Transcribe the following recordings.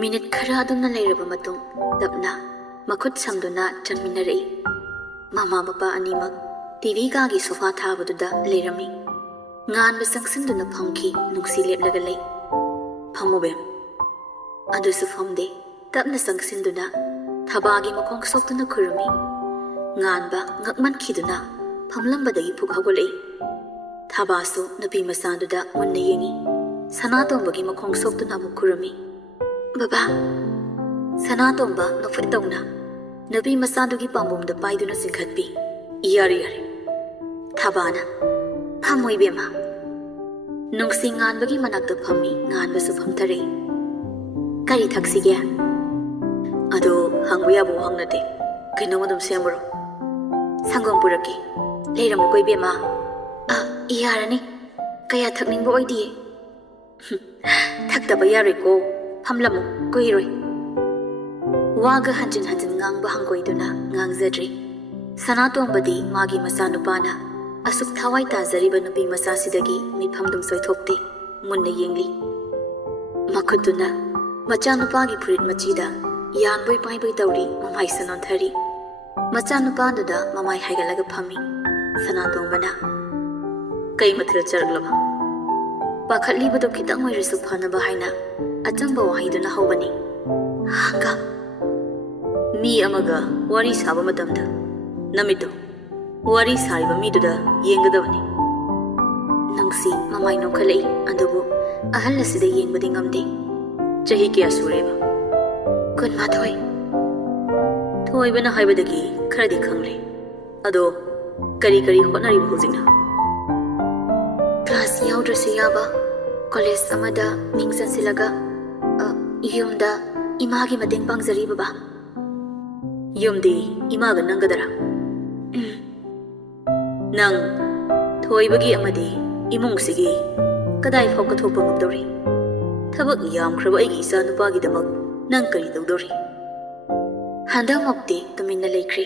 Minute ꯈꯔ ꯑꯗꯨꯝꯅ ꯂꯩꯔꯕ ꯃꯇꯨꯡ ꯇꯞꯅ ꯃꯈꯨꯠ ꯁꯝꯗꯨꯅ ꯆꯪꯃꯤꯟꯅꯔꯛꯏ꯫ ꯃꯃꯥ ꯃꯄꯥ ꯑꯅꯤꯃꯛ ꯇꯤꯚꯤ ꯀꯥꯒꯤ ꯁꯣꯐꯥ ꯊꯥꯕꯗꯨꯗ ꯂꯩꯔꯝꯃꯤ꯫ ꯉꯥꯟꯕ ꯆꯪꯁꯤꯟꯗꯨꯅ ꯐꯝꯈꯤ ꯅꯨꯡꯁꯤ ꯂꯦꯞꯂꯒ ꯂꯩ꯫ ꯐꯝꯃꯣ ꯕꯦꯝ꯫ ꯑꯗꯨꯁꯨ ꯐꯝꯗꯦ ꯇꯞꯅ ꯆꯪꯁꯤꯟꯗꯨꯅ ꯊꯕꯥꯒꯤ ꯃꯈꯣꯡ ꯁꯣꯛꯇꯨꯅ ꯈꯨꯔꯨꯝꯃꯤ꯫ ꯉꯥꯟꯕ ꯉꯛꯃꯟꯈꯤꯗꯨꯅ ꯐꯝꯂꯝꯕꯗꯒꯤ ꯐꯨꯛ ꯍꯧꯒꯠꯂꯛꯏ꯫ ꯊꯕꯥꯁꯨ ꯅꯨꯄꯤ ꯃꯆꯥꯗꯨꯗ ꯃꯨꯟꯅ ꯌꯦꯡꯉꯤ꯫ ꯁꯅꯥꯇꯣꯝꯕꯒꯤ ꯃꯈꯣꯡ ꯁꯣꯛꯇꯨꯅ ꯑꯃꯨꯛ ꯈꯨꯔꯨꯝꯃꯤ꯫ ꯕꯕꯥ꯫ ꯁꯅꯥꯇꯣꯝꯕ ꯅꯣꯛꯐꯦꯠ ꯇꯧꯅ ꯅꯨꯄꯤ ꯃꯆꯥꯗꯨꯒꯤ ꯄꯥꯝꯕꯣꯝꯗ ꯄꯥꯏꯗꯨꯅ ꯆꯤꯡꯈꯠꯄꯤ꯫ ꯌꯥꯔꯦ ꯌꯥꯔꯦ꯫ ꯊꯕꯥꯅ ꯐꯝꯃꯣ ꯏꯕꯦꯝꯃ꯫ ꯅꯨꯡꯁꯤ ꯉꯥꯟꯕꯒꯤ ꯃꯅꯥꯛꯇ ꯐꯝꯃꯤ꯫ ꯉꯥꯟꯕꯁꯨ ꯐꯝꯊꯔꯛꯏ꯫ ꯀꯔꯤ ꯊꯛꯁꯤꯒꯦ? ꯑꯗꯣ ꯍꯪꯕ ꯌꯥꯕ ꯋꯥꯍꯪ ꯅꯠꯇꯦ, ꯀꯩꯅꯣꯝ ꯑꯗꯨꯝ ꯁꯦꯝꯃꯨꯔꯣ꯫ ꯁꯪꯒꯣꯝ ꯄꯨꯔꯛꯀꯦ꯫ ꯂꯩꯔꯝꯃꯨꯀꯣ ꯏꯕꯦꯝꯃ꯫ ꯌꯥꯔꯅꯤ, ꯀꯌꯥ ꯊꯛꯅꯤꯡꯕ ꯑꯣꯏꯗꯤꯌꯦ꯫ ꯊꯛꯇꯕ ꯌꯥꯔꯣꯏꯀꯣ, ꯐꯝꯂꯝꯃꯨ, ꯀꯨꯏꯔꯣꯏ꯫ ꯋꯥꯒ ꯍꯟꯖꯤꯟ ꯍꯟꯖꯤꯟ ꯉꯥꯡꯕ ꯍꯪꯒꯣꯏꯗꯨꯅ ꯉꯥꯡꯖꯗ꯭ꯔꯤ꯫ ꯁꯅꯥꯇꯣꯝꯕꯗꯤ ꯃꯥꯒꯤ ꯃꯆꯥꯅꯨꯄꯥꯅ ꯑꯁꯨꯛ ꯊꯋꯥꯏ ꯇꯥꯖꯔꯤꯕ ꯅꯨꯄꯤ ꯃꯆꯥꯁꯤꯗꯒꯤ ꯃꯤꯐꯝꯗꯨꯝ ꯆꯣꯏꯊꯣꯛꯇꯦ, ꯃꯨꯟꯅ ꯌꯦꯡꯂꯤ꯫ ꯃꯈꯨꯠꯇꯨꯅ ꯃꯆꯥꯅꯨꯄꯥꯒꯤ ꯐꯨꯔꯤꯠ ꯃꯆꯤꯗ ꯌꯥꯟꯕꯣꯏ ꯄꯥꯏꯕꯣꯏ ꯇꯧꯔꯤ, ꯃꯃꯥꯏꯁꯨ ꯅꯣꯟꯊꯔꯤ꯫ ꯃꯆꯥꯅꯨꯄꯥꯗꯨꯗ ꯃꯃꯥꯏ ꯍꯥꯏꯒꯠꯂꯒ ꯐꯝꯃꯤ꯫ ꯁꯅꯥꯇꯣꯝꯕꯅ ꯀꯩ ꯃꯊꯦꯜ ꯆꯥꯔꯛꯂꯕ? ꯄꯥꯈꯠꯂꯤꯕꯗꯨ ꯈꯤꯇꯪ ꯑꯣꯏꯔꯁꯨ ꯐꯅꯕ ꯍꯥꯏꯅ ꯑꯆꯝꯕ ꯋꯥꯍꯩꯗꯨꯅ ꯍꯧꯕꯅꯤ꯫ ꯍꯪꯒꯥꯝ꯫ ꯃꯤ ꯑꯃꯒ ꯋꯥꯔꯤ ꯁꯥꯕ ꯃꯇꯝꯗ ꯅꯃꯤꯠꯇꯨ ꯋꯥꯔꯤ ꯁꯥꯔꯤꯕ ꯃꯤꯗꯨꯗ ꯌꯦꯡꯒꯗꯕꯅꯤ꯫ ꯅꯨꯡꯁꯤ ꯃꯃꯥꯏ ꯅꯣꯛꯈꯠꯂꯛꯏ, ꯑꯗꯨꯕꯨ ꯑꯍꯜ ꯑꯁꯤꯗ ꯌꯦꯡꯕꯗꯤ ꯉꯝꯗꯦ꯫ ꯆꯍꯤ ꯀꯌꯥ ꯁꯨꯔꯦꯕ? 12꯫ ꯊꯣꯏꯕꯅ ꯍꯥꯏꯕꯗꯒꯤ ꯈꯔꯗꯤ ꯈꯪꯂꯦ꯫ ꯑꯗꯣ ꯀꯔꯤ ꯀꯔꯤ ꯍꯣꯠꯅꯔꯤꯕ ꯍꯧꯖꯤꯛꯅ? ꯀ꯭ꯂꯥꯁ ꯌꯥꯎꯗ꯭ꯔꯁꯨ ꯌꯥꯕ ꯀꯣꯂꯦꯖ ꯑꯃꯗ ꯃꯤꯡ ꯆꯟꯁꯤꯜꯂꯒ ꯌꯨꯝꯗ ꯏꯃꯥꯒꯤ ꯃꯇꯦꯡ ꯄꯥꯡꯖꯔꯤ ꯕꯕꯥ꯫ ꯌꯨꯝꯗꯤ ꯏꯃꯥꯒ ꯅꯪꯒꯗꯔꯥ? ꯅꯪ ꯊꯣꯏꯕꯒꯤ ꯑꯃꯗꯤ ꯏꯃꯨꯡꯁꯤꯒꯤ ꯀꯗꯥꯏ ꯐꯥꯎ ꯀꯠꯊꯣꯛꯄ ꯉꯝꯗꯧꯔꯤ? ꯊꯕꯛ ꯌꯥꯝꯈ꯭ꯔꯕ ꯑꯩꯒꯤ ꯏꯆꯥ ꯅꯨꯄꯥꯒꯤꯗꯃꯛ ꯅꯪ ꯀꯔꯤ ꯇꯧꯗꯧꯔꯤ? ꯍꯟꯗꯛꯃꯛꯇꯤ ꯇꯨꯃꯤꯟꯅ ꯂꯩꯈ꯭ꯔꯦ꯫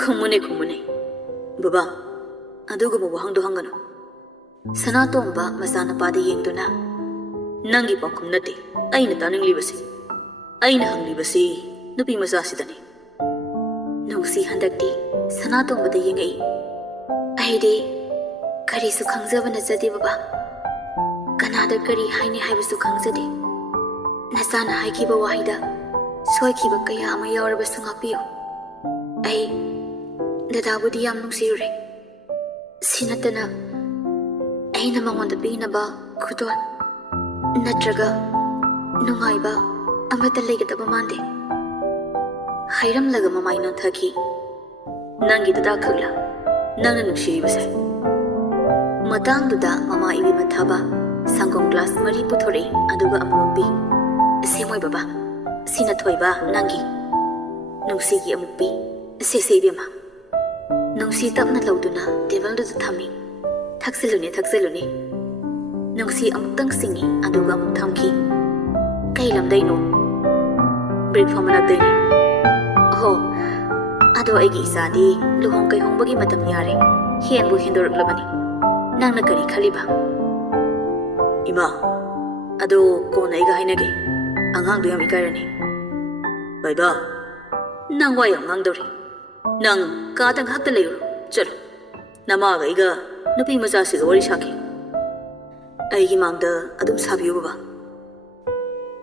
ꯈꯨꯝꯃꯨꯅꯦ ꯈꯨꯝꯃꯨꯅꯦ ꯕꯕꯥ, ꯑꯗꯨꯒꯨꯝꯕ ꯋꯥꯍꯪꯗꯣ ꯍꯪꯒꯅꯨ꯫ ꯁꯅꯥꯇꯣꯝꯕ ꯃꯆꯥꯅꯨꯄꯥꯗ ꯌꯦꯡꯗꯨꯅ ꯅꯪꯒꯤ ꯄꯥꯎꯈꯨꯝ ꯅꯠꯇꯦ ꯑꯩꯅ ꯇꯥꯅꯤꯡꯂꯤꯕꯁꯤ, ꯑꯩꯅ ꯍꯪꯂꯤꯕꯁꯤ ꯅꯨꯄꯤ ꯃꯆꯥꯁꯤꯗꯅꯤ꯫ ꯅꯨꯡꯁꯤ ꯍꯟꯗꯛꯇꯤ ꯁꯅꯥꯇꯣꯝꯕꯗ ꯌꯦꯡꯉꯛꯏ꯫ ꯑꯩꯗꯤ ꯀꯔꯤꯁꯨ ꯈꯪꯖꯕ ꯅꯠꯆꯗꯦ ꯕꯕꯥ꯫ ꯀꯅꯥꯗ ꯀꯔꯤ ꯍꯥꯏꯅꯤ ꯍꯥꯏꯕꯁꯨ ꯈꯪꯖꯗꯦ꯫ ꯅꯆꯥꯅ ꯍꯥꯏꯈꯤꯕ ꯋꯥꯍꯩꯗ ꯁꯣꯏꯈꯤꯕ ꯀꯌꯥ ꯑꯃ ꯌꯥꯎꯔꯕꯁꯨ ꯉꯥꯛꯄꯤꯌꯨ꯫ ꯑꯩ ꯗꯗꯥꯕꯨꯗꯤ ꯌꯥꯝ ꯅꯨꯡꯁꯤꯔꯨꯔꯦ꯫ ꯁꯤ ꯅꯠꯇꯅ ꯑꯩꯅ ꯃꯉꯣꯟꯗ ꯄꯤꯅꯕ ꯈꯨꯗꯣꯜ ꯅꯠꯇ꯭ꯔꯒ ꯅꯨꯡꯉꯥꯏꯕ ꯑꯃꯠꯇ ꯂꯩꯒꯗꯕ ꯃꯥꯟꯗꯦ꯫ ꯍꯥꯏꯔꯝꯂꯒ ꯃꯃꯥꯏ ꯅꯣꯟꯊꯈꯤ꯫ ꯅꯪꯒꯤ ꯗꯗꯥ ꯈꯛꯂ ꯅꯪꯅ ꯅꯨꯡꯁꯤꯔꯤꯕꯁꯦ? ꯃꯇꯥꯡꯗꯨꯗ ꯃꯃꯥ ꯏꯕꯦꯝꯃ ꯊꯥꯕ ꯁꯪꯒꯣꯝ ꯒ꯭ꯂꯥꯁ 3 ꯄꯨꯊꯣꯔꯛꯏ, ꯑꯗꯨꯒ ꯑꯃꯃꯝ ꯄꯤ꯫ ꯁꯦꯃꯣꯏ ꯕꯕꯥ, ꯁꯤꯅ ꯊꯣꯏꯕ ꯅꯪꯒꯤ꯫ ꯅꯨꯡꯁꯤꯒꯤ ꯑꯃꯨꯛ ꯄꯤ꯫ ꯁꯦꯁꯦ ꯏꯕꯦꯝꯃ꯫ ꯅꯨꯡꯁꯤ ꯇꯞꯅ ꯂꯧꯗꯨꯅ ꯇꯦꯕꯜꯗꯨꯗ ꯊꯝꯃꯤ꯫ ꯊꯛꯆꯤꯜꯂꯨꯅꯦ ꯊꯛꯆꯤꯜꯂꯨꯅꯦ꯫ ꯅꯨꯡꯁꯤ ꯑꯃꯨꯛꯇꯪ ꯁꯤꯡꯉꯤ, ꯑꯗꯨꯒ ꯑꯃꯨꯛ ꯊꯝꯈꯤ꯫ ꯀꯩ ꯂꯝꯗꯩꯅꯣ? ꯕ꯭ꯔꯤꯛꯐꯥꯝ ꯃꯅꯥꯛꯇꯩꯅꯤ꯫ ꯑꯣꯍꯣ, ꯑꯗꯣ ꯑꯩꯒꯤ ꯏꯆꯥꯗꯤ ꯂꯨꯍꯣꯡ ꯀꯩꯍꯣꯡꯕꯒꯤ ꯃꯇꯝ ꯌꯥꯔꯦ, ꯍꯦꯟꯕꯨ ꯍꯦꯟꯗꯣꯔꯛꯂꯕꯅꯤ꯫ ꯅꯪꯅ ꯀꯔꯤ ꯈꯜꯂꯤꯕ? ꯏꯃꯥ, ꯑꯗꯣ ꯀꯣꯟꯅ ꯑꯩꯒ ꯍꯥꯏꯅꯒꯦ, ꯑꯉꯥꯡꯗꯣ ꯌꯥꯝ ꯏꯀꯥꯏꯔꯅꯤ꯫ ꯕꯥꯏꯕꯥ, ꯅꯪ ꯋꯥ ꯌꯥꯝ ꯉꯥꯡꯗꯧꯔꯤ꯫ ꯅꯪ ꯀꯥꯗ ꯉꯥꯛꯇ ꯂꯩꯔꯨ, ꯆꯠꯂꯣ꯫ ꯅꯃꯥꯒ ꯑꯩꯒ ꯅꯨꯄꯤ ꯃꯆꯥꯁꯤꯒ ꯋꯥꯔꯤ ꯁꯥꯈꯤ꯫ ꯑꯩꯒꯤ ꯃꯥꯡꯗ ꯑꯗꯨꯝ ꯁꯥꯕꯤꯌꯨ ꯕꯕꯥ꯫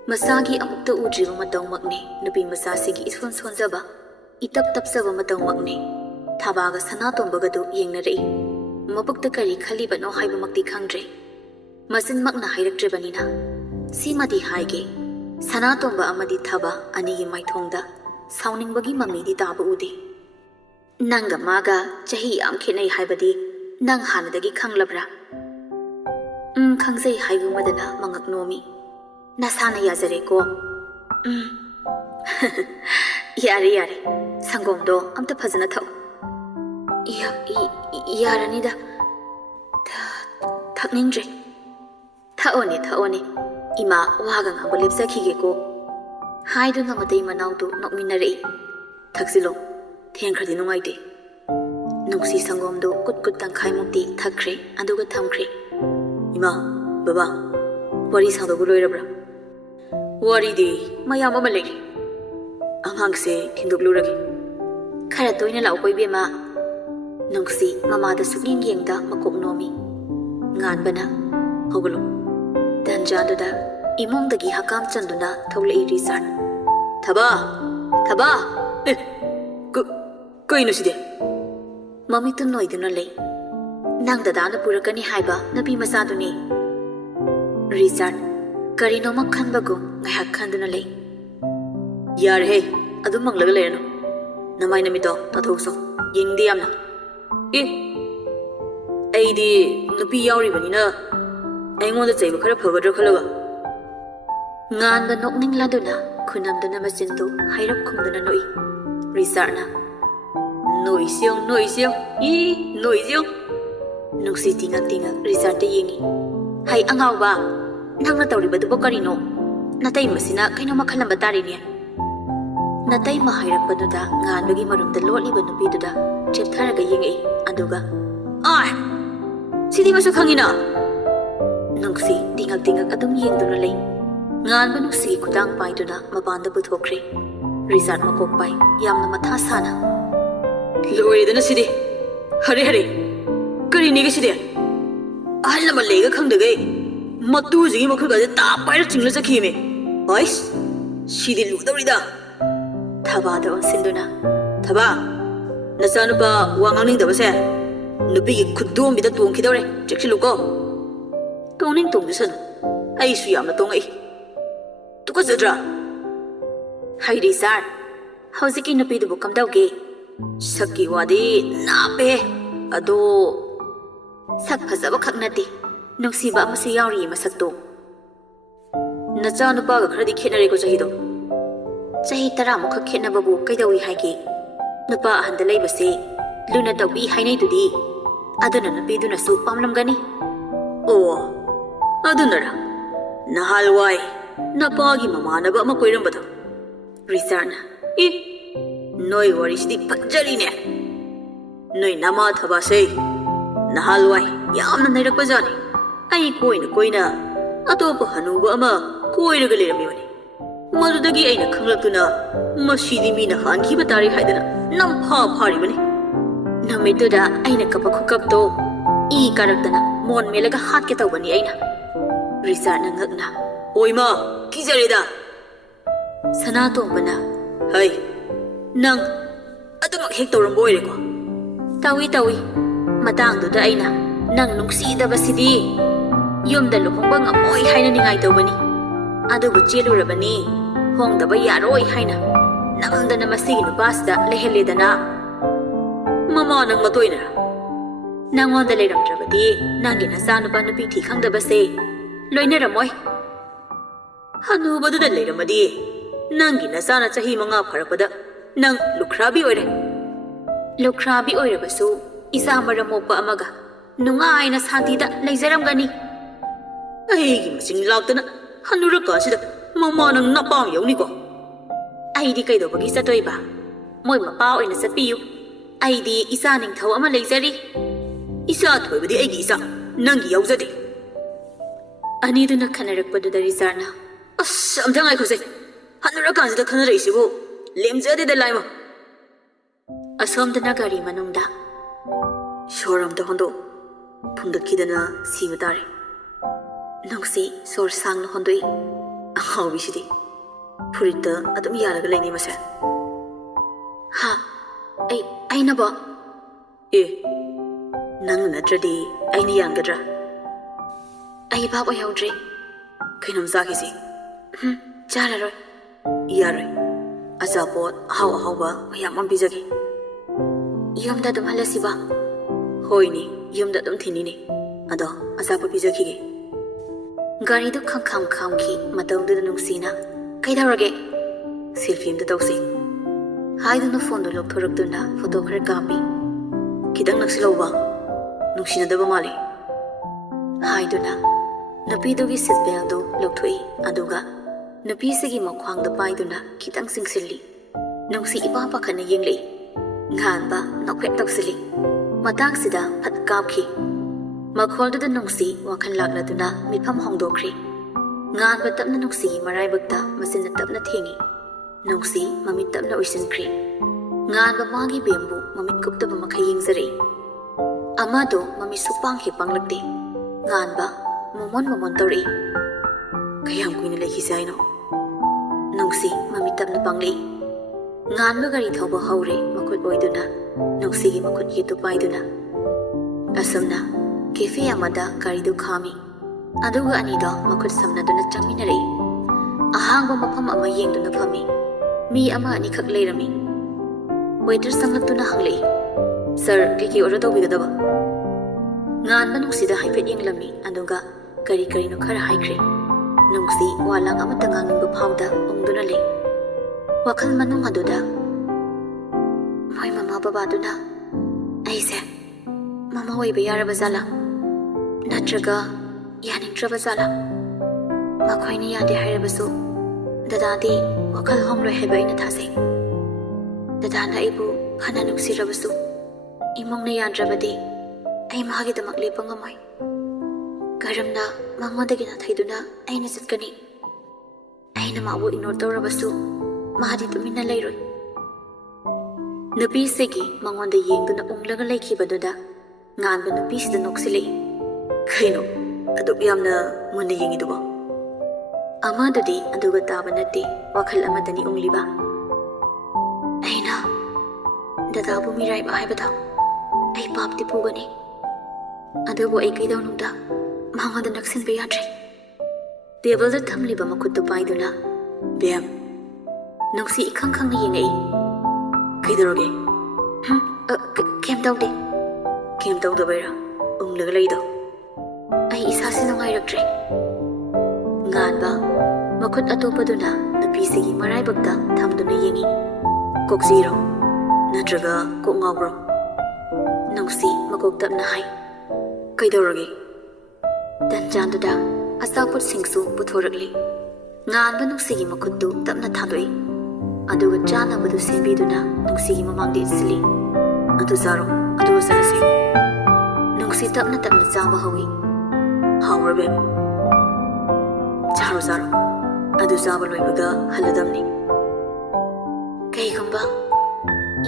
ꯃꯆꯥꯒꯤ ꯑꯃꯨꯛꯇ ꯎꯗ꯭ꯔꯤꯕ ꯃꯇꯧꯃꯛꯅꯤ ꯅꯨꯄꯤ ꯃꯆꯥꯁꯤꯒꯤ ꯏꯁꯣꯟ ꯁꯣꯟꯖꯕ, ꯏꯇꯞ ꯇꯞꯆꯕ ꯃꯇꯧꯃꯛꯅꯤ꯫ ꯊꯕꯥꯒ ꯁꯅꯥꯇꯣꯝꯕꯒꯗꯨ ꯌꯦꯡꯅꯔꯛꯏ꯫ ꯃꯕꯨꯛꯇ ꯀꯔꯤ ꯈꯜꯂꯤꯕꯅꯣ ꯍꯥꯏꯕꯃꯛꯇꯤ ꯈꯪꯗ꯭ꯔꯦ꯫ ꯃꯆꯤꯟꯃꯛꯅ ꯍꯥꯏꯔꯛꯇ꯭ꯔꯕꯅꯤꯅ ꯁꯤꯃꯗꯤ ꯍꯥꯏꯒꯦ, ꯁꯅꯥꯇꯣꯝꯕ ꯑꯃꯗꯤ ꯊꯕꯥ ꯑꯅꯤꯒꯤ ꯃꯥꯏꯊꯣꯡꯗ ꯁꯥꯎꯅꯤꯡꯕꯒꯤ ꯃꯃꯤꯗꯤ ꯇꯥꯕ ꯎꯗꯦ꯫ ꯅꯪꯒ ꯃꯥꯒ ꯆꯍꯤ ꯌꯥꯝ ꯈꯦꯠꯅꯩ ꯍꯥꯏꯕꯗꯤ ꯅꯪ ꯍꯥꯟꯅꯗꯒꯤ ꯈꯪꯂꯕ꯭ꯔꯥ? ꯈꯪꯖꯩ ꯍꯥꯏꯒꯨꯝꯕꯗꯅ ꯃꯉꯛ ꯅꯣꯝꯃꯤ꯫ ꯅꯁꯥꯅ ꯌꯥꯖꯔꯦꯀꯣ? ꯌꯥꯔꯦ ꯌꯥꯔꯦ, ꯁꯪꯒꯣꯝꯗꯣ ꯑꯝꯇ ꯐꯖꯅ ꯊꯛꯎ꯫ ꯌꯥꯔꯅꯤꯗ, ꯊꯛꯅꯤꯡꯗ꯭ꯔꯦ꯫ ꯊꯛꯑꯣꯅꯦ ꯊꯛꯑꯣꯅꯦ, ꯏꯃꯥ ꯋꯥꯒ ꯉꯥꯡꯕ ꯂꯦꯞꯆꯈꯤꯒꯦꯀꯣ꯫ ꯍꯥꯏꯗꯨꯅ ꯃꯇꯩ ꯃꯅꯥꯎꯗꯨ ꯅꯣꯛꯃꯤꯟꯅꯔꯛꯏ꯫ ꯊꯛꯆꯤꯜꯂꯣ, ꯊꯦꯡꯈ꯭ꯔꯗꯤ ꯅꯨꯡꯉꯥꯏꯇꯦ꯫ ꯅꯨꯡꯁꯤ ꯁꯪꯒꯣꯝꯗꯨ ꯀꯨꯠ ꯇꯪꯈꯥꯏꯃꯨꯛꯇꯤ ꯊꯛꯈ꯭ꯔꯦ, ꯑꯗꯨꯒ ꯊꯝꯈ꯭ꯔꯦ꯫ ꯏꯃꯥ, ꯕꯕꯥ, ꯋꯥꯔꯤ ꯁꯥꯗꯧꯕ ꯂꯣꯏꯔꯕ꯭ꯔꯥ? ꯋꯥꯔꯤꯗꯤ ꯃꯌꯥꯝ ꯑꯃ ꯂꯩꯔꯤ ꯑꯉꯥꯡꯁꯦ ꯊꯤꯟꯗꯣꯛꯂꯨꯔꯒꯦ ꯈꯔ ꯇꯣꯏꯅ ꯂꯥꯛꯑꯣ ꯏꯕꯦꯝꯃ ꯅꯨꯡꯁꯤ ꯃꯃꯥꯗ ꯁꯨꯛꯌꯦꯡ ꯌꯦꯡꯗ ꯃꯀꯣꯛ ꯅꯣꯝꯃꯤ ꯉꯥꯟꯕꯅ ꯍꯧꯒꯠꯂꯣ ꯇꯟꯖꯥꯗꯨꯗ ꯏꯃꯨꯡꯗꯒꯤ ꯍꯀꯥꯝ ꯆꯟꯗꯨꯅ ꯊꯣꯛꯂꯛꯏ ꯔꯤꯆꯥꯔꯗ ꯊꯕꯥ ꯊꯕꯥ ꯑꯦ ꯀꯩꯅꯣ ꯁꯤꯗꯤ ꯃꯃꯤꯠꯇꯨ ꯅꯣꯏꯗꯨꯅ ꯂꯩ ꯅꯪ ꯗꯗꯥꯅ ꯄꯨꯔꯛꯀꯅꯤ ꯍꯥꯏꯕ ꯅꯨꯄꯤ ꯃꯆꯥꯗꯨꯅꯤ ꯔꯤꯆꯥꯔꯗ ꯀꯔꯤꯅꯣꯃ ꯈꯟꯕꯒꯨꯝ ꯉꯥꯏꯍꯥꯛ ꯈꯟꯗꯨꯅ ꯂꯩ ꯌꯥꯔꯦꯍꯦ ꯑꯗꯨꯝ ꯃꯪꯂꯒ ꯂꯩꯔꯅꯨ ꯅꯃꯥꯏ ꯅꯃꯤꯠꯇꯣ ꯇꯥꯊꯣꯛꯆꯣ ꯌꯦꯡꯅꯤꯡꯗꯦ ꯌꯥꯝꯅ ꯑꯦ ꯑꯩꯗꯤ ꯅꯨꯄꯤ ꯌꯥꯎꯔꯤꯕꯅꯤꯅ ꯑꯩꯉꯣꯟꯗ ꯆꯩꯕ ꯈꯔ ꯐꯒꯗ꯭ꯔꯥ ꯈꯜꯂꯒ ꯉꯥꯟꯕ ꯅꯣꯛꯅꯤꯡꯂꯗꯨꯅ ꯈꯨꯅꯝꯗꯨꯅ ꯃꯆꯤꯟꯗꯨ ꯍꯩꯔꯞ ꯈꯨꯝꯗꯨꯅ ꯅꯣꯛꯏ ꯔꯤꯆꯥꯔꯗꯅ ꯅꯣꯏꯁꯤꯌꯣ ꯅꯣꯏꯁꯤꯌꯣ ꯅꯨꯡꯁꯤ ꯇꯤꯡꯉꯛ ꯇꯤꯡꯉꯛ ꯔꯤꯆꯥꯔꯗꯇ ꯌꯦꯡꯉꯤ ꯍꯩ ꯑꯉꯥꯎꯕ ꯅꯪꯅ ꯇꯧꯔꯤꯕꯗꯨꯕꯨ ꯀꯔꯤꯅꯣ ꯅꯇꯩꯃꯁꯤꯅ ꯀꯩꯅꯣꯃ ꯈꯜꯂꯝꯕ ꯇꯥꯔꯤꯅꯦ ꯅꯇꯩꯃ ꯍꯥꯏꯔꯛꯄꯗꯨꯗ ꯉꯥꯟꯕꯒꯤ ꯃꯔꯨꯝꯗ ꯂꯣꯠꯂꯤꯕ ꯅꯨꯄꯤꯗꯨꯗ ꯆꯦꯞꯊꯔꯒ ꯌꯦꯡꯉꯛꯏ ꯑꯗꯨꯒ ꯑꯥꯏ ꯁꯤꯗꯤ ꯃꯁꯛ ꯈꯪꯉꯤꯅ ꯅꯨꯡꯁꯤ ꯇꯤꯡꯉꯛ ꯇꯤꯡꯉꯛ ꯑꯗꯨꯝ ꯌꯦꯡꯗꯨꯅ ꯂꯩ ꯉꯥꯟꯕ ꯅꯨꯡꯁꯤꯒꯤ ꯈꯨꯗꯥꯡ ꯄꯥꯏꯗꯨꯅ ꯃꯄꯥꯟꯗ ꯄꯨꯊꯣꯛꯈ꯭ꯔꯦ ꯔꯤꯆꯥꯔꯗ ꯃꯀꯣꯛ ꯄꯥꯏ ꯌꯥꯝꯅ ꯃꯊꯥ ꯁꯥꯅ ꯂꯣꯏꯔꯦꯗꯅ ꯁꯤꯗꯤ ꯍꯔꯦ ꯀꯔꯤꯅꯦꯒ ꯁꯤꯗꯤ ꯑꯍꯜ ꯑꯃ ꯂꯩꯒ ꯈꯪꯗꯒꯩ ꯃꯇꯨꯁꯤꯒꯤ ꯃꯈꯨꯠꯀꯁꯦ ꯇꯥꯞ ꯄꯥꯏꯔ ꯆꯤꯡꯂ ꯆꯠꯈꯤꯃꯦ ꯑꯩꯁ ꯁꯤꯗꯤ ꯂꯨꯗꯧꯔꯤꯗ ꯊꯕꯥꯗ ꯑꯣꯟꯁꯤꯟꯗꯨꯅ ꯊꯕꯥ ꯅꯆꯥꯅꯨꯄꯥ ꯋꯥ ꯉꯥꯡꯅꯤꯡꯗꯕꯁꯦ ꯅꯨꯄꯤꯒꯤ ꯈꯨꯗꯣꯝꯕꯤꯗ ꯇꯣꯡꯈꯤꯗꯧꯔꯦ ꯆꯦꯛꯁꯤꯜꯂꯨꯀꯣ ꯇꯣꯡꯁꯅꯨ ꯑꯩꯁꯨ ꯌꯥꯝꯅ ꯇꯣꯡꯉꯛꯏ ꯇꯨꯀꯠꯆꯗ꯭ꯔꯥ ꯍꯩ ꯔꯤꯆꯥꯔꯗ ꯍꯧꯖꯤꯛꯀꯤ ꯅꯨꯄꯤꯗꯨꯕꯨ ꯀꯝꯗꯧꯒꯦ ꯁꯛꯀꯤ ꯋꯥꯗꯤ ꯅꯥꯞꯄꯦ ꯑꯗꯣ ꯁꯛ ꯐꯖꯕ ꯈꯛ ꯅꯠꯇꯦ ꯅꯨꯡꯁꯤꯕ ꯑꯃꯁꯨ ꯌꯥꯎꯔꯤꯌꯦ ꯃꯁꯛꯇꯣ ꯅꯆꯥꯅꯨꯄꯥꯒ ꯈꯔꯗꯤ ꯈꯦꯠꯅꯔꯦꯀꯣ ꯆꯍꯤꯗꯣ ꯆꯍꯤ 10 ꯈꯦꯠꯅꯕꯕꯨ ꯀꯩꯗꯧꯏ ꯍꯥꯏꯒꯦ ꯅꯨꯄꯥ ꯑꯍꯟꯗ ꯂꯩꯕꯁꯦ ꯂꯨꯅ ꯇꯧꯕꯤ ꯍꯥꯏꯅꯩꯗꯨꯗꯤ ꯑꯗꯨꯅ ꯅꯨꯄꯤꯗꯨꯅꯁꯨ ꯄꯥꯝꯂꯝꯒꯅꯤ ꯑꯣ ꯑꯗꯨꯅꯔ ꯅꯍꯥꯜꯋꯥꯏ ꯅꯄꯥꯒꯤ ꯃꯃꯥꯟꯅꯕ ꯑꯃ ꯀꯣꯏꯔꯝꯕꯗꯣ ꯔꯤꯆꯥꯔꯗꯅ ꯏ ꯅꯣꯏ ꯋꯥꯔꯤꯁꯤꯗꯤ ꯐꯖꯔꯤꯅꯦ ꯅꯣꯏ ꯅꯃꯥ ꯊꯕꯥꯁꯦ ꯅꯍꯥꯜꯋꯥꯏ ꯌꯥꯝꯅ ꯅꯩꯔꯛꯄꯖꯥꯠꯅꯤ ꯑꯩ ꯀꯣꯏꯅ ꯑꯇꯣꯞꯄ ꯍꯅꯨꯕ ꯑꯃ ꯀꯣꯏꯔꯒ ꯂꯩꯔꯝꯃꯤꯕꯅꯤ ꯃꯗꯨꯗꯒꯤ ꯑꯩꯅ ꯈꯪꯂꯛꯇꯨꯅ ꯃꯁꯤꯗꯤ ꯃꯤꯅ ꯍꯥꯟꯈꯤꯕ ꯇꯥꯔꯦ ꯍꯥꯏꯗꯅ ꯅꯝꯐꯥ ꯐꯥꯔꯤꯕꯅꯤ ꯅꯨꯃꯤꯠꯇꯨꯗ ꯑꯩꯅ ꯀꯞꯄ ꯈꯨꯀꯞꯇꯣ ꯏ ꯀꯥꯔꯛꯇꯅ ꯃꯣꯟ ꯃꯦꯜꯂꯒ ꯍꯥꯠꯀꯦ ꯇꯧꯕꯅꯤ ꯑꯩꯅ ꯔꯤꯆꯥꯔꯗꯅ ꯉꯛꯅ ꯑꯣꯏꯃ ꯀꯤꯖꯔꯦꯗ ꯁꯅꯥꯇꯣꯝꯕꯅ ꯍꯩ ꯅꯪ ꯑꯗꯨꯃꯛ ꯍꯦꯛ ꯇꯧꯔꯝꯕ ꯑꯣꯏꯔꯦꯀꯣ ꯇꯧꯏ ꯃꯇꯥꯡꯗꯨꯗ ꯑꯩꯅ ꯅꯪ ꯅꯨꯡꯁꯤꯗꯕꯁꯤꯗꯤ ꯌꯨꯝꯗ ꯂꯨꯍꯣꯡꯕ ꯉꯝꯃꯣꯏ ꯍꯥꯏꯅ ꯅꯤꯡꯉꯥꯏ ꯇꯧꯕꯅꯤ ꯑꯗꯨꯕꯨ ꯆꯦꯜꯂꯨꯔꯕꯅꯤ ꯍꯣꯡꯗꯕ ꯌꯥꯔꯣꯏ ꯍꯥꯏꯅ ꯅꯝꯗꯅ ꯃꯁꯤꯒꯤ ꯅꯨꯄꯥꯁꯤꯗ ꯂꯩꯍꯜꯂꯦꯗꯅ ꯃꯃꯥ ꯅꯪ ꯃꯇꯣꯏꯅꯔ ꯅꯪꯉꯣꯟꯗ ꯂꯩꯔꯝꯗ꯭ꯔꯕꯗꯤ ꯅꯪꯒꯤ ꯅꯆꯥꯅꯨꯄꯥ ꯅꯨꯄꯤ ꯊꯤ ꯈꯪꯗꯕꯁꯦ ꯂꯣꯏꯅꯔꯝꯃꯣꯏ ꯍꯅꯨꯕꯗꯨꯗ ꯂꯩꯔꯝꯃꯗꯤ ꯅꯪꯒꯤ ꯅꯆꯥꯅ ꯆꯍꯤ 5 ꯐꯔꯛꯄꯗ ꯅꯪ ꯂꯨꯈ꯭ꯔꯥꯕꯤ ꯑꯣꯏꯔꯦ ꯂꯨꯈ꯭ꯔꯥꯕꯤ ꯑꯣꯏꯔꯕꯁꯨ ꯏꯆꯥ ꯃꯔꯝ ꯃꯣꯛꯄ ꯑꯃꯒ ꯅꯨꯡꯉꯥꯏꯅ ꯁꯥꯟꯇꯤꯗ ꯂꯩꯖꯔꯝꯒꯅꯤ ꯑꯩꯒꯤ ꯃꯆꯤꯡ ꯂꯥꯛꯇꯅ ꯍꯟꯅꯨꯔꯀꯥꯟꯁꯤꯗ ꯃꯃꯥ ꯅꯪ ꯅꯄꯥꯝ ꯌꯧꯅꯤꯀꯣ ꯑꯩꯗꯤ ꯀꯩꯗꯧꯕꯒꯤ ꯆꯠꯇꯣꯏꯕ ꯃꯣꯏ ꯃꯄꯥ ꯑꯣꯏꯅ ꯆꯠꯄꯤꯌꯨ ꯑꯩꯗꯤ ꯏꯆꯥ ꯅꯤꯡꯊꯧ ꯑꯃ ꯂꯩꯖꯔꯤ ꯏꯆꯥ ꯊꯣꯏꯕꯗꯤ ꯑꯩꯒꯤ ꯏꯆꯥ ꯅꯪꯒꯤ ꯌꯥꯎꯖꯗꯦ ꯑꯅꯤꯗꯨꯅ ꯈꯟꯅꯔꯛꯄꯗꯨꯗ ꯔꯤꯆꯥꯔꯗꯅ ꯑꯁ ꯑꯝꯇ ꯉꯥꯏꯈꯣꯁꯦ ꯍꯟꯅꯨꯔꯀꯥꯟꯁꯤꯗ ꯈꯟꯅꯔꯛꯏꯁꯤꯕꯨ ꯂꯦꯝꯖꯗꯦꯗ ꯂꯥꯏꯃ ꯑꯁꯣꯝꯗꯅ ꯒꯥꯔꯤ ꯃꯅꯨꯡꯗ ꯁꯣꯔ ꯑꯝꯇ ꯍꯣꯟꯗꯣꯛ ꯐꯨꯡꯗꯠꯈꯤꯗꯅ ꯁꯤꯕ ꯇꯥꯔꯦ ꯅꯨꯡꯁꯤ ꯁꯣꯔ ꯁꯥꯡꯅ ꯍꯣꯟꯗꯣꯛꯏ ꯑꯉꯥꯎꯕꯤꯁꯤꯗꯤ ꯐꯨꯔꯤꯠꯇ ꯑꯗꯨꯝ ꯌꯥꯜꯂꯒ ꯂꯩꯅꯤ ꯃꯁꯦ ꯍꯥ ꯑꯩꯅꯕꯣ ꯑꯦ ꯅꯪꯅ ꯅꯠꯇ꯭ꯔꯗꯤ ꯑꯩꯅ ꯌꯥꯟꯒꯗ꯭ꯔꯥ ꯑꯩ ꯚꯥꯞ ꯑꯣꯏꯍꯧꯗ꯭ꯔꯦ ꯀꯩꯅꯣꯝ ꯆꯥꯈꯤꯁꯤ ꯆꯥꯔꯔꯣꯏ ꯌꯥꯔꯣꯏ ꯑꯆꯥꯄꯣꯠ ꯑꯍꯥꯎꯕ ꯃꯌꯥꯝ ꯑꯃ ꯄꯤꯖꯒꯦ ꯌꯨꯝꯗ ꯑꯗꯨꯝ ꯍꯜꯂꯁꯤꯕ ꯍꯣꯏꯅꯦ ꯌꯨꯝꯗ ꯑꯗꯨꯝ ꯊꯤꯟꯅꯤꯅꯦ ꯑꯗꯣ ꯑꯆꯥꯄꯣꯠ ꯄꯤꯖꯈꯤꯒꯦ ꯒꯥꯔꯤꯗꯨ ꯈꯥꯝꯈꯤ ꯃꯇꯧꯗꯨꯗ ꯅꯨꯡꯁꯤꯅ ꯀꯩꯗꯧꯔꯒꯦ ꯁꯦꯜꯐꯤ ꯑꯝꯇ ꯇꯧꯁꯤ ꯍꯥꯏꯗꯨꯅ ꯐꯣꯟꯗꯨ ꯂꯧꯊꯣꯔꯛꯇꯨꯅ ꯐꯣꯇꯣ ꯈꯔ ꯀꯥꯞꯄꯤ ꯈꯤꯇꯪ ꯅꯛꯁꯤꯜꯂꯧꯕ ꯅꯨꯡꯁꯤꯅꯗꯕ ꯃꯥꯜꯂꯤ ꯍꯥꯏꯗꯨꯅ ꯅꯨꯄꯤꯗꯨꯒꯤ ꯁꯤꯠ ꯕꯦꯜꯗꯨ ꯂꯧꯊꯣꯛꯏ ꯑꯗꯨꯒ ꯅꯨꯄꯤꯁꯤꯒꯤ ꯃꯈ꯭ꯋꯥꯡꯗ ꯄꯥꯏꯗꯨꯅ ꯈꯤꯇꯪ ꯆꯤꯡꯁꯤꯜꯂꯤ ꯅꯨꯡꯁꯤ ꯏꯄꯥ ꯄꯥꯈꯠꯅ ꯌꯦꯡꯂꯛꯏ ꯉꯥꯟꯕ ꯅꯣꯛꯐꯦꯠ ꯇꯧꯁꯤꯜꯂꯤ ꯃꯇꯥꯡꯁꯤꯗ ꯐꯠ ꯀꯥꯞꯈꯤ ꯃꯈꯣꯜꯗꯨꯗ ꯅꯨꯡꯁꯤ ꯋꯥꯈꯜ ꯂꯥꯛꯂꯗꯨꯅ ꯃꯤꯠꯐꯝ ꯍꯣꯡꯗꯣꯛꯈ꯭ꯔꯤ Nganba tapna nungsi maraibakta masina tapna thengi. Nungsi mamit tapna uisinkhri. Nganba magi bembu mamit kuptaba makhai yengzari. Amado mami supang he panglakte. Nganba momon tori. Kayam kuina lekhisi aino. Nungsi mamit tapna pangli. Nganba gari thauba haure makut oiduna. Nungsi gi makut yetu paiduna. Asumna kefe amada garidu khami. Aduga anido makut samnaduna changminare. Ahangba mafam ama yengduna phami. Mi ama ani khak leirami. Waiter sanglaktuna hanglei. Sir, kiki order tawbigadaba. Nganba nungsida haifet yenglami aduga kari no khara haikre. Nungsi walang amata ngangingba phawda ongduna le. Wakhal manung aduda moi mama babaduna aise mama oiba yaraba zala natraga yaningtraba zala makhoini yade hairebasu dadadi wakhal hongroi haiba ina thasei dadana ibu phana nuksirabasu imongna yadrabadi ai mahagidamak lepa ngamoi garamna mangodagina thaiduna aina chatkani aina mabu ignore tawrabasu mahadi tumina leiroi nupi segi mangonda yengduna unglaga leikhibaduda nganba nupi sida noksilei kaino aduk yamna munna yengiduba amadudi aduga taba natti wakhal amadani ungliba aina dadabu mirai ba haibada ai papti pugani adubu ai kaidawnuda mangonda naksin be yadre table da thamliba makuttu paiduna bem nungsi ikhang khang yengai Kaidaroge? Kem tawde? Kem tawdabayra? Unglaga laydo. Ay isasi nungayraktre. Nganba, makut atopaduna napisigi maraibagda thamduna yengi. Koksiro, natraga kokngawro. Nungsi makoktabna hai. Kaidaroge? Danjanduda asaput singsu puthorakli. Nganba nungsigi makuttu tapna thadoi. Aduga chanabadu sembiduna nungsigi mamangdi isili adu zaro adu sarase nungsi tapna chamba hawi hawrabe charo zaro adu zaba loibaga haladamni kaigumba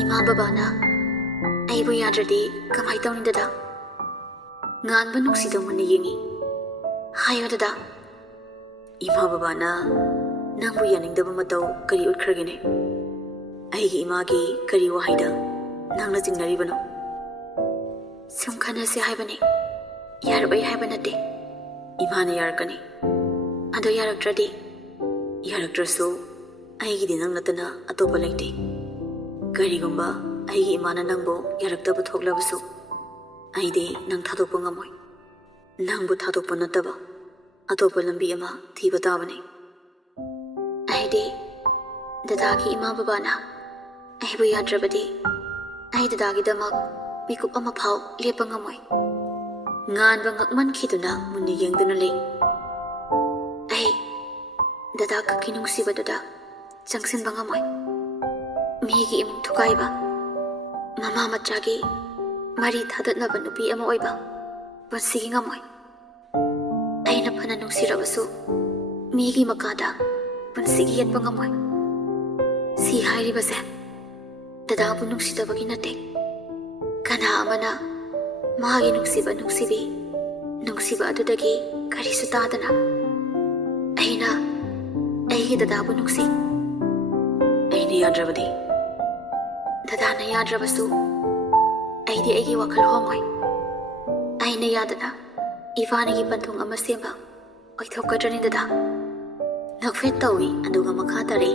ima babana aibu yadradi kamai tawnindada nganba nungsi damunna yengi hayo dada ima babana nangbu yaningdaba matau kari utkragine aigi imagi kari wahaida nangna jingnaribano sum khanase haibane yarbai haibanate imana yarakani ado yaraktradi yaraktrasu aigi di nangnatana atopa leite karigumba aigi imana nangbo yaraktaba thoklabasu aide nang thadokpa ngamoi nangbu thadokpa nataba atopa lambi ama thiba tabane Aide, dadagi ima babana, aibu yadrabadi, ai dadagi damak, mikup ama phau lepa ngamoi. Nganba ngakman khiduna munni yengduna le. Ai, dadag kinungsiba dada, changsinba ngamoi. Migi imung thukaiba, mama machagi, mari thadatnaba nupi ama oiba, bansigi ngamoi. Aina phana nungsirabasu, migi makada, Punsigi yatpa ngamoi. Si hairibase dadabu nungsidabagi nate. Kana amana magi nungsiba adudagi karisu tadana. Aina aigi dadabu nungsi. Aini yadrabadi. Dadana yadrabasu. Aidi aigi wakal hongoi. Aina yadana. Ivanigi panthung ama semba. Oithokadrani dada. Nakfet tawi aduga makhatari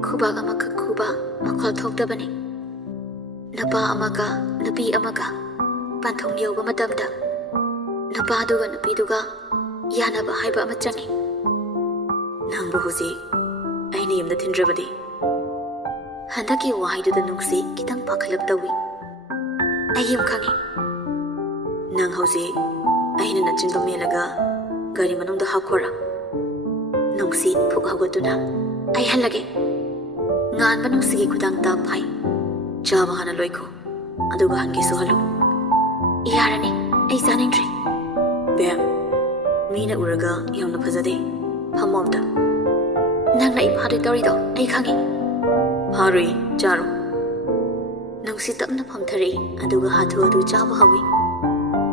khubaga makakhuba makhol thokdabani napa amaga napi amaga panthong yauba matamda napa aduga napi duga yanaba haiba ama changi nangbu huji aini yamda thindrabadi handaki wahaiduda nungsi kitang pakhalap tawi ayim khangi nang huji aina nachinba melaga gari manungda hakhora nungsi phuk hawatuna ai halage nganba nungsigi khudang ta phai chaba hana loiko aduga hangi so halo yarani ai saningtri bem ꯃꯤꯅ ꯎꯔꯒ ꯌꯥꯝꯅ ꯐꯖꯗꯦ ꯐꯝꯃꯣ ꯑꯝꯇ ꯅꯪꯅ ꯑꯩ ꯐꯥꯗꯣꯏ ꯇꯧꯔꯤꯗꯣ ꯑꯩ ꯈꯪꯉꯤ ꯐꯥꯔꯣꯏ ꯆꯥꯔꯣ ꯅꯨꯡꯁꯤ ꯇꯞꯅ ꯐꯝꯊꯔꯛꯏ ꯑꯗꯨꯒ ꯍꯥꯊꯨ ꯍꯥꯊꯨ ꯆꯥꯕ ꯍꯧꯏ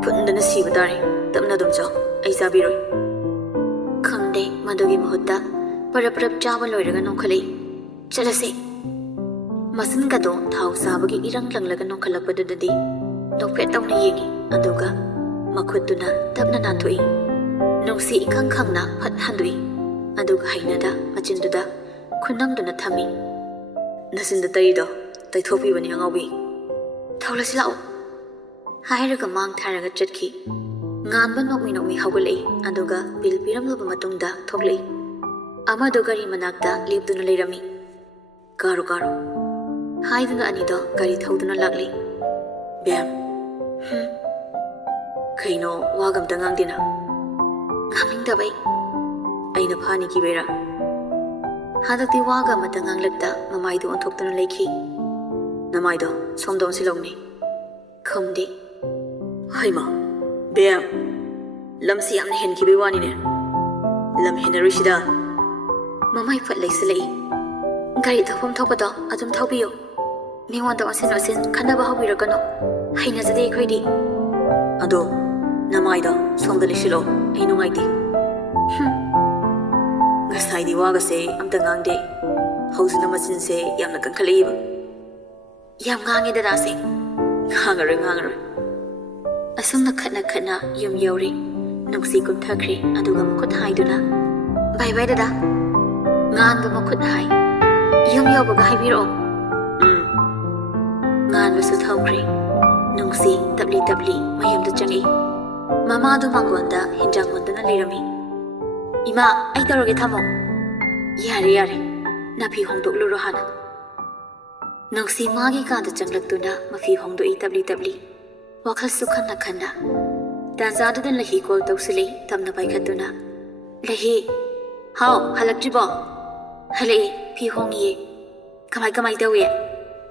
ꯐꯨꯟꯗꯅ ꯁꯤꯕ ꯇꯥꯔꯦ ꯇꯞꯅ ꯑꯗꯨꯝ ꯆꯥꯎ ꯑꯩ ꯆꯥꯕꯤꯔꯣꯏ ꯈꯪꯗꯦ ꯃꯗꯨꯒꯤ ꯃꯍꯨꯠꯇ ꯄꯔꯞ ꯄꯔꯞ ꯆꯥꯕ ꯂꯣꯏꯔꯒ ꯅꯣꯡꯈꯠꯂꯛꯏ ꯆꯠꯂꯁꯦ ꯃꯁꯤꯟꯒꯗꯣ ꯊꯥꯎ ꯆꯥꯕꯒꯤ ꯏꯔꯪ ꯂꯪꯂꯒ ꯅꯣꯡꯈꯠꯂꯛꯄꯗꯨꯗꯗꯤ ꯅꯣꯛꯐꯦꯠ ꯇꯧꯅ ꯌꯦꯡꯉꯤ ꯑꯗꯨꯒ ꯃꯈꯨꯠꯇꯨꯅ ꯇꯞꯅ ꯅꯥꯟꯊꯣꯛꯏ ꯅꯨꯡꯁꯤ ꯏꯈꯪ ꯈꯪꯅ ꯐꯠ ꯍꯟꯗꯣꯛꯏ ꯑꯗꯨꯒ ꯍꯩꯅꯗ ꯃꯆꯤꯟꯗꯨꯗ ꯈꯨꯅꯝꯗꯨꯅ ꯊꯝꯃꯤ ꯅꯆꯤꯟꯗ ꯇꯩꯔꯤꯗꯣ ꯇꯩꯊꯣꯛꯄꯤꯕꯅꯤ ꯑꯉꯥꯎꯕꯤ ꯊꯧꯂꯁꯤ ꯂꯥꯛꯑꯣ ꯍꯥꯏꯔꯒ ꯃꯥꯡ ꯊꯥꯔꯒ ꯆꯠꯈꯤ ꯉꯥꯟꯕ ꯅꯣꯛꯃꯤ ꯅꯣꯛꯃꯤ ꯍꯧꯒꯠꯂꯛꯏ ꯑꯗꯨꯒ ꯕꯤꯜ ꯄꯤꯔꯝꯂꯕ ꯃꯇꯨꯡꯗ ꯊꯣꯛꯂꯛꯏ ꯑꯃꯗꯣ ꯒꯥꯔꯤ ꯃꯅꯥꯛꯇ ꯂꯦꯞꯇꯨꯅ ꯂꯩꯔꯝꯃꯤ ꯀꯥꯔꯣ ꯀꯥꯔꯣ ꯍꯥꯏꯗꯨꯅ ꯑꯅꯤꯗꯣ ꯒꯥꯔꯤ ꯊꯧꯗꯨꯅ ꯂꯥꯛꯂꯤ ꯕꯦꯝ ꯀꯩꯅꯣ ꯋꯥꯒ ꯑꯝꯇ ꯉꯥꯡꯗꯦꯅ ꯉꯥꯡꯅꯤꯡꯗꯕꯩ ꯑꯩꯅ ꯐꯥꯅꯤ ꯀꯤꯕꯩꯔꯥ ꯍꯟꯗꯛꯇꯤ ꯋꯥꯒ ꯑꯃꯇ ꯉꯥꯡꯂꯛꯇ ꯃꯃꯥꯏꯗꯨ ꯑꯣꯟꯊꯣꯛꯇꯨꯅ ꯂꯩꯈꯤ ꯅꯃꯥꯏꯗꯣ ꯁꯣꯝꯗ ꯑꯣꯟꯁꯤꯜꯂꯧꯅꯦ ꯈꯨꯝꯗꯦ ꯍꯩꯃꯥ ꯕꯦꯝ ꯂꯝꯁꯤ ꯌꯥꯝꯅ ꯍꯦꯟꯈꯤꯕꯩ ꯋꯥꯅꯤꯅꯦ ꯂꯝ ꯍꯦꯟꯅꯔꯣꯏꯁꯤꯗ ꯃꯃꯥꯏ ꯐꯠ ꯂꯩꯁꯤꯜꯂꯛꯏ ꯒꯥꯔꯤ ꯊꯧꯐꯝ ꯊꯣꯛꯄꯗꯣ ꯑꯗꯨꯝ ꯊꯧꯕꯤꯌꯨ ꯃꯤꯉꯣꯟꯗ ꯑꯣꯟꯁꯤꯟ ꯑꯣꯟꯁꯤꯟ ꯈꯟꯅꯕ ꯍꯧꯕꯤꯔꯛꯀꯅꯨ ꯍꯩꯅꯖꯗꯦ ꯑꯩꯈꯣꯏꯗꯤ ꯑꯗꯣ ꯅꯃꯥꯏꯗꯣ ꯁꯣꯝꯗ ꯂꯩꯁꯤꯜꯂꯣ ꯑꯩ ꯅꯨꯡꯉꯥꯏꯇꯦ ꯉꯁꯥꯏꯗꯤ ꯋꯥꯒꯁꯦ ꯑꯝꯇ ꯉꯥꯡꯗꯦ ꯍꯧꯖꯤꯛꯅ ꯃꯆꯤꯟꯁꯦ ꯌꯥꯝꯅ ꯀꯟꯈꯠꯂꯛꯏꯕ ꯌꯥꯝ ꯉꯥꯡꯉꯦ ꯗꯗꯥꯁꯦ ꯉꯥꯡꯉꯔꯣꯏ ꯉꯥꯡꯉꯔꯣꯏ ꯑꯁꯨꯝꯅ ꯈꯠꯅ ꯈꯠꯅ ꯌꯨꯝ ꯌꯧꯔꯤ ꯅꯨꯡꯁꯤ ꯀꯨꯝꯊꯈ꯭ꯔꯦ ꯑꯗꯨꯒ ꯃꯈꯨꯠ ꯍꯥꯏꯗꯨꯅ ꯕꯥꯏ ꯕꯥꯏ ꯗꯗꯥ ꯉꯥꯟꯕ ꯃꯈꯨꯠ ꯍꯥꯏ ꯌꯨꯝ ꯌꯧꯕꯒ ꯍꯥꯏꯕꯤꯔꯛꯑꯣ ꯉꯥꯟꯕꯁꯨ ꯊꯧꯈ꯭ꯔꯦ ꯅꯨꯡꯁꯤ ꯇꯞꯂꯤ ꯇꯞꯂꯤ ꯃꯌꯨꯝꯗ ꯆꯪꯉꯤ ꯃꯃꯥꯗꯨ ꯃꯥꯡꯒꯣꯟꯗ ꯍꯤꯟꯖꯥꯡ ꯃꯨꯟꯗꯨꯅ ꯂꯩꯔꯝꯃꯤ ꯏꯃꯥ ꯑꯩ ꯇꯧꯔꯒꯦ ꯊꯝꯃꯣ ꯌꯥꯔꯦ ꯌꯥꯔꯦ ꯅꯥꯐꯤ ꯍꯣꯡꯗꯣꯛꯂꯨꯔꯣ ꯍꯥꯟꯅ ꯅꯨꯡꯁꯤ ꯃꯥꯒꯤ ꯀꯥꯗ ꯆꯪꯂꯛꯇꯨꯅ ꯃꯐꯤ ꯍꯣꯡꯗꯣꯛꯏ ꯇꯞꯂꯤ ꯇꯞꯂꯤ ꯋꯥꯈꯜꯁꯨ ꯈꯟꯅ ꯈꯟꯅ ꯇꯥꯟꯖꯥꯗꯨꯗ ꯂꯍꯤ ꯀꯣꯜ ꯇꯧꯁꯤꯜꯂꯤ ꯇꯞꯅ ꯄꯥꯏꯈꯠꯇꯨꯅ ꯂꯍꯤ ꯍꯥꯎ ꯍꯜꯂꯛꯇ꯭ꯔꯤꯕꯣ ꯍꯜꯂꯛꯑꯦ ꯐꯤ ꯍꯣꯡꯉꯤꯌꯦ ꯀꯃꯥꯏ ꯇꯧꯏ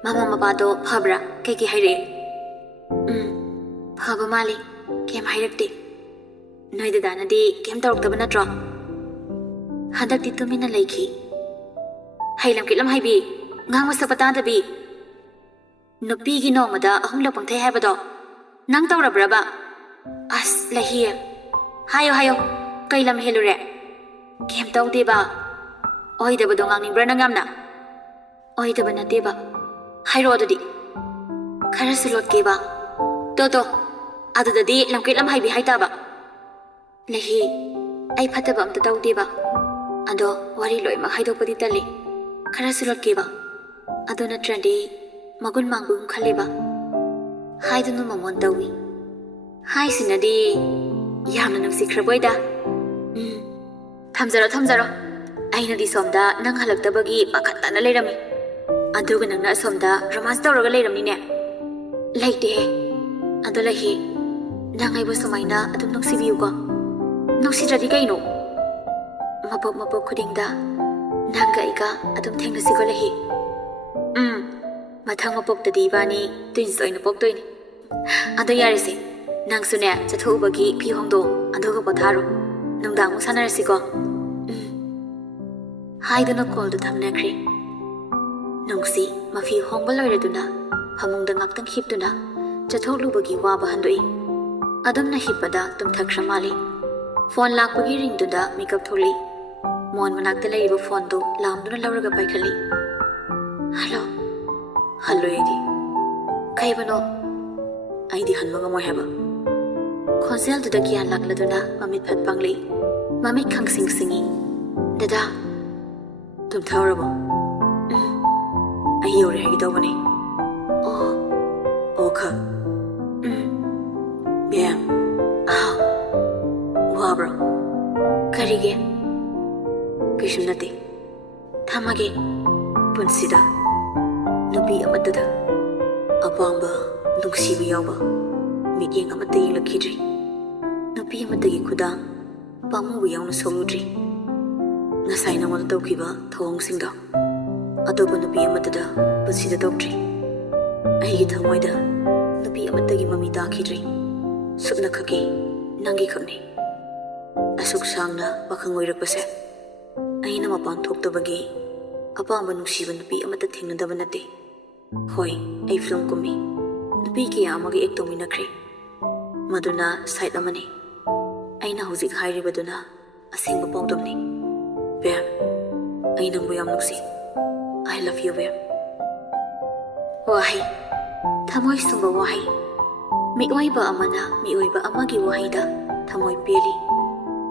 ꯃꯃꯥ ꯃꯄꯥꯗꯣ ꯐꯕ꯭ꯔꯥ ꯀꯩꯀꯩ ꯍꯥꯏꯔꯛꯑꯦ ꯐꯕ ꯃꯥꯜꯂꯤ ꯀꯩꯝ ꯍꯥꯏꯔꯛꯇꯦ ꯅꯣꯏ ꯗꯗꯥꯅꯗꯤ ꯀꯩꯝ ꯇꯧꯔꯛꯇꯕ ꯅꯠꯇ꯭ꯔꯣ ꯍꯟꯗꯛꯇꯤ ꯇꯨꯃꯤꯟꯅ ꯂꯩꯈꯤ ꯍꯩꯂꯝ ꯀꯤꯠꯂꯝ ꯍꯥꯏꯕꯤ ꯉꯥꯡꯕ ꯁꯛꯄ ꯇꯥꯗꯕꯤ ꯅꯨꯄꯤꯒꯤ ꯅꯣꯡꯃꯗ 3 ꯄꯪꯊꯩ ꯍꯥꯏꯕꯗꯣ ꯅꯪ ꯇꯧꯔꯕ꯭ꯔꯕ ꯑꯁ ꯂꯍꯤ ꯍꯥꯏꯌꯣ ꯀꯩ ꯂꯝ ꯍꯦꯜꯂꯨꯔꯦ ꯀꯩꯝ ꯇꯧꯗꯦꯕ ꯑꯣꯏꯗꯕꯗꯣ ꯉꯥꯡꯅꯤꯡꯕ꯭ꯔꯥ ꯅꯪ ꯌꯥꯝꯅ ꯑꯣꯏꯗꯕ ꯅꯠꯇꯦꯕ ꯍꯥꯏꯔꯛꯑꯣ ꯑꯗꯨꯗꯤ ꯈꯔꯁꯨ ꯂꯣꯠꯀꯦꯕ ꯇꯣ ꯑꯗꯨꯗꯗꯤ ꯂꯝꯀꯤꯠ ꯂꯝ ꯍꯥꯏꯕꯤ ꯍꯥꯏꯇꯥꯕ ꯂꯍꯤ ꯑꯩ ꯐꯠꯇꯕ ꯑꯝꯇ ꯇꯧꯗꯦꯕ ꯑꯗꯣ ꯋꯥꯔꯤ ꯂꯣꯏꯅꯃꯛ ꯍꯥꯏꯗꯣꯛꯄꯗꯤ ꯇꯜꯂꯤ ꯈꯔꯁꯨ ꯂꯣꯠꯀꯦꯕ ꯑꯗꯨ ꯅꯠꯇ꯭ꯔꯗꯤ ꯃꯒꯨꯟ ꯃꯥꯡꯕꯒꯨꯝ ꯈꯜꯂꯦꯕ ꯍꯥꯏꯗꯨꯅ ꯃꯃꯣꯟ ꯇꯧꯏ ꯍꯥꯏꯁꯤꯅꯗꯤ ꯌꯥꯝꯅ ꯅꯨꯡꯁꯤꯈ꯭ꯔꯕꯣꯏꯗ ꯊꯝꯖꯔꯣ ꯑꯩꯅꯗꯤ ꯁꯣꯝꯗ ꯅꯪ ꯍꯜꯂꯛꯇꯕꯒꯤ ꯄꯥꯈꯠꯇꯅ ꯂꯩꯔꯝꯃꯤ ꯑꯗꯨꯒ ꯅꯪꯅ ꯑꯁꯣꯝꯗ ꯔꯣꯃꯥꯟꯁ ꯇꯧꯔꯒ ꯂꯩꯔꯝꯅꯤꯅꯦ ꯂꯩꯇꯦꯍꯦ ꯑꯗꯣ ꯂꯩꯍꯤ ꯅꯪ ꯑꯩꯕꯨ ꯁꯨꯃꯥꯏꯅ ꯑꯗꯨꯝ ꯅꯨꯡꯁꯤꯕꯤꯌꯨꯀꯣ ꯅꯨꯡꯁꯤꯗ꯭ꯔꯗꯤ ꯀꯩꯅꯣ ꯃꯄꯣꯛ ꯈꯨꯗꯤꯡꯗ ꯅꯪꯒ ꯑꯩꯒ ꯑꯗꯨꯝ ꯊꯦꯡꯅꯁꯤꯀꯣ ꯂꯩꯍꯤ ꯃꯊꯪ ꯃꯄꯣꯛꯇꯗꯤ ꯏꯕꯥꯅꯤ ꯇ꯭ꯋꯤꯟꯁ ꯑꯣꯏꯅ ꯄꯣꯛꯇꯣꯏꯅꯤ ꯑꯗꯣ ꯌꯥꯔꯤꯁꯦ ꯅꯪꯁꯨꯅꯦ ꯆꯠꯊꯣꯛꯎꯕꯒꯤ ꯐꯤ ꯍꯣꯡꯗꯣꯛ ꯑꯗꯨꯒ ꯄꯣꯊꯥꯔꯣ ꯅꯨꯡꯗꯥꯡꯃꯨꯛ ꯁꯥꯟꯅꯔꯁꯤꯀꯣ ꯍꯥꯏꯗꯨꯅ ꯀꯣꯜꯗꯨ ꯊꯝꯅꯈ꯭ꯔꯦ ꯅꯨꯡꯁꯤ ꯃꯐꯤ ꯍꯣꯡꯕ ꯂꯣꯏꯔꯗꯨꯅ ꯐꯃꯨꯡꯗ ꯉꯥꯛꯇꯪ ꯍꯤꯞꯇꯨꯅ ꯆꯠꯊꯣꯛꯂꯨꯕꯒꯤ ꯋꯥꯕ ꯍꯟꯗꯣꯛꯏ ꯑꯗꯨꯝꯅ ꯍꯤꯞꯄꯗ ꯇꯨꯝꯊꯈ꯭ꯔ ꯃꯥꯜꯂꯤ ꯐꯣꯟ ꯂꯥꯛꯄꯒꯤ ꯔꯤꯡꯗꯨꯗ ꯃꯤꯀꯞ ꯊꯣꯛꯂꯛꯏ ꯃꯣꯟ ꯃꯅꯥꯛꯇ ꯂꯩꯔꯤꯕ ꯐꯣꯟꯗꯨ ꯂꯥꯝꯗꯨꯅ ꯂꯧꯔꯒ ꯄꯥꯏꯈꯠꯂꯤ ꯍꯜꯂꯣ ꯍꯜꯂꯣꯏ ꯑꯩꯗꯤ ꯀꯩꯕꯅꯣ ꯑꯩꯗꯤ ꯍꯟꯕ ꯉꯝꯃꯣꯏ ꯍꯥꯏꯕ ꯈꯣꯟꯖꯦꯜꯗꯨꯗ ꯒ꯭ꯌꯥꯟ ꯂꯥꯛꯂꯗꯨꯅ ꯃꯃꯤꯠ ꯐꯠ ꯄꯥꯡꯂꯤ ꯃꯃꯤꯠ ꯈꯪꯁꯤꯡ ꯁꯤꯡꯏ ꯗꯗꯥ ꯇꯨꯝꯊꯔꯕꯣ ꯑꯩ ꯌꯧꯔꯦ ꯍꯥꯏꯒꯦ ꯇꯧꯕꯅꯦ ꯑꯣ ꯈ ꯕꯦꯝ ꯑꯥꯎ ꯋꯥꯕ꯭ꯔꯣ ꯀꯔꯤꯒꯤ ꯀꯩꯁꯨ ꯅꯠꯇꯦ ꯊꯝꯃꯒꯦ ꯄꯨꯟꯁꯤꯗ ꯅꯨꯄꯤ ꯑꯃꯠꯇꯗ ꯑꯄꯥꯝꯕ ꯅꯨꯡꯁꯤꯕ ꯌꯥꯎꯕ ꯃꯤꯠꯌꯦꯡ ꯑꯃꯠꯇ ꯌꯦꯡꯂꯛꯈꯤꯗ꯭ꯔꯤ ꯅꯨꯄꯤ ꯑꯃꯠꯇꯒꯤ ꯈꯨꯗꯥꯡ ꯄꯥꯝꯃꯨꯕ ꯌꯥꯎꯅ ꯁꯣꯛꯂꯨꯗ꯭ꯔꯤ ꯉꯁꯥꯏ ꯅꯉꯣꯟꯗ ꯇꯧꯈꯤꯕ ꯊꯧꯑꯣꯡꯁꯤꯡꯗꯣ ꯑꯇꯣꯞꯄ ꯅꯨꯄꯤ ꯑꯃꯠꯇꯗ ꯄꯨꯟꯁꯤꯗ ꯇꯧꯗ꯭ꯔꯤ ꯑꯩꯒꯤ ꯊꯃꯣꯏꯗ ꯅꯨꯄꯤ ꯑꯃꯠꯇꯒꯤ ꯃꯃꯤ ꯇꯥꯈꯤꯗ꯭ꯔꯤ ꯁꯨꯞꯅꯈꯛꯀꯤ ꯅꯪꯒꯤ ꯈꯛꯅꯤ ꯑꯁꯨꯛ ꯁꯥꯡꯅ ꯄꯥꯈꯪ ꯑꯣꯏꯔꯛꯄꯁꯦ ꯑꯩꯅ ꯃꯄꯥꯟ ꯊꯣꯛꯇꯕꯒꯤ ꯑꯄꯥꯝꯕ ꯅꯨꯡꯁꯤꯕ ꯅꯨꯄꯤ ꯑꯃꯠꯇ ꯊꯦꯡꯅꯗꯕ ꯅꯠꯇꯦ ꯍꯣꯏ ꯑꯩ ꯐꯤꯂꯝ ꯀꯨꯝꯃꯤ ꯅꯨꯄꯤ ꯀꯌꯥ ꯑꯃꯒ ꯑꯦꯛ ꯇꯧꯃꯤꯟꯅꯈ꯭ꯔꯦ ꯃꯗꯨꯅ ꯁꯥꯏꯠ ꯑꯃꯅꯤ ꯑꯩꯅ ꯍꯧꯖꯤꯛ ꯍꯥꯏꯔꯤꯕꯗꯨꯅ ꯑꯁꯦꯡꯕ ꯄꯥꯎꯗꯝꯅꯤ ꯕꯦꯝ ꯑꯩ ꯅꯪꯕꯨ ꯌꯥꯝ ꯅꯨꯡꯁꯤ I love you ꯕꯦꯝ ꯋꯥꯍꯩ ꯊꯃꯣꯏ ꯁꯨꯝꯕ ꯋꯥꯍꯩ ꯃꯤꯑꯣꯏꯕ ꯑꯃꯅ ꯃꯤꯑꯣꯏꯕ ꯑꯃꯒꯤ ꯋꯥꯍꯩꯗ ꯊꯃꯣꯏ ꯄꯦꯜꯂꯤ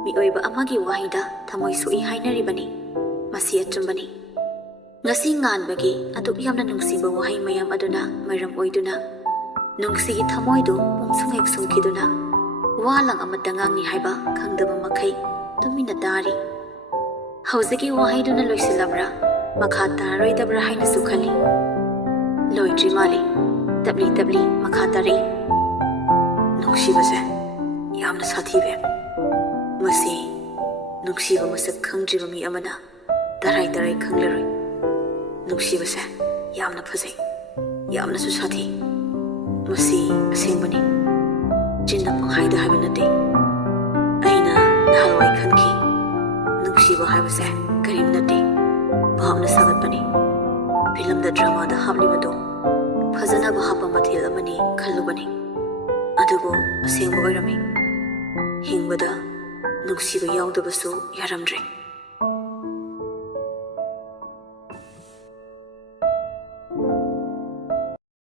ꯃꯤꯑꯣꯏꯕ ꯑꯃꯒꯤ ꯋꯥꯍꯩꯗ ꯊꯃꯣꯏ ꯁꯣꯛꯏ ꯍꯥꯏꯅꯔꯤꯕꯅꯤ ꯃꯁꯤ ꯑꯆꯨꯝꯕꯅꯤ ꯉꯁꯤ ꯉꯥꯟꯕꯒꯤ ꯑꯗꯨꯛ ꯌꯥꯝꯅ ꯅꯨꯡꯁꯤꯕ ꯋꯥꯍꯩ ꯃꯌꯥꯝ ꯑꯗꯨꯅ ꯃꯔꯝ ꯑꯣꯏꯗꯨꯅ ꯅꯨꯡꯁꯤꯒꯤ ꯊꯃꯣꯏꯗꯨ ꯄꯨꯡꯁꯨꯝ ꯍꯦꯛ ꯁꯨꯝꯈꯤꯗꯨꯅ ꯋꯥꯂꯪ ꯑꯃꯠꯇ ꯉꯥꯡꯅꯤ ꯍꯥꯏꯕ ꯈꯪꯗꯕ ꯃꯈꯩ ꯇꯨꯃꯤꯟꯅ ꯇꯥꯔꯤ ꯍꯧꯖꯤꯛꯀꯤ ꯋꯥꯍꯩꯗꯨꯅ ꯂꯣꯏꯁꯤꯜꯂꯕ꯭ꯔꯥ ꯃꯈꯥ ꯇꯥꯔꯔꯣꯏꯗꯕ꯭ꯔꯥ ꯍꯥꯏꯅꯁꯨ ꯈꯜꯂꯤ ꯂꯣꯏꯗ꯭ꯔꯤ ꯃꯥꯜꯂꯤ ꯇꯞꯂꯤ ꯇꯞꯂꯤ ꯃꯈꯥ ꯇꯥꯔꯛꯏ ꯅꯨꯡꯁꯤꯕꯁꯦ ꯌꯥꯝꯅ ꯁꯥꯊꯤꯕꯦ ꯃꯁꯤ ꯅꯨꯡꯁꯤꯕ ꯃꯁꯛ ꯈꯪꯗ꯭ꯔꯤꯕ ꯃꯤ ꯑꯃꯅ ꯇꯔꯥꯏ ꯇꯔꯥꯏ ꯈꯪꯂꯔꯣꯏ ꯅꯨꯡꯁꯤꯕꯁꯦ ꯌꯥꯝꯅ ꯐꯖꯩ ꯌꯥꯝꯅꯁꯨ ꯁꯥꯊꯤ ꯃꯁꯤ ꯑꯁꯦꯡꯕꯅꯤ ꯆꯤꯟꯅ ꯄꯪꯍꯥꯏꯗ ꯍꯥꯏꯕ ꯅꯠꯇꯦ ꯑꯩꯅ ꯅꯍꯥꯟꯋꯥꯏ ꯈꯟꯈꯤ ꯅꯨꯡꯁꯤꯕ ꯍꯥꯏꯕꯁꯦ ꯀꯔꯤꯝ ꯅꯠꯇꯦ ꯚꯥꯞꯅ ꯁꯥꯒꯠꯄꯅꯤ ꯐꯤꯂꯝꯗ ꯗ꯭ꯔꯃꯥꯗ ꯍꯥꯞꯂꯤꯕꯗꯣ ꯐꯖꯅꯕ ꯍꯥꯞꯄ ꯃꯊꯦꯜ ꯑꯃꯅꯤ ꯈꯜꯂꯨꯕꯅꯤ ꯑꯗꯨꯕꯨ ꯑꯁꯦꯡꯕ ꯑꯣꯏꯔꯝꯃꯤ ꯍꯤꯡꯕꯗ ꯅꯨꯡꯁꯤꯕ ꯌꯥꯎꯗꯕꯁꯨ ꯌꯥꯔꯝꯗ꯭ꯔꯦ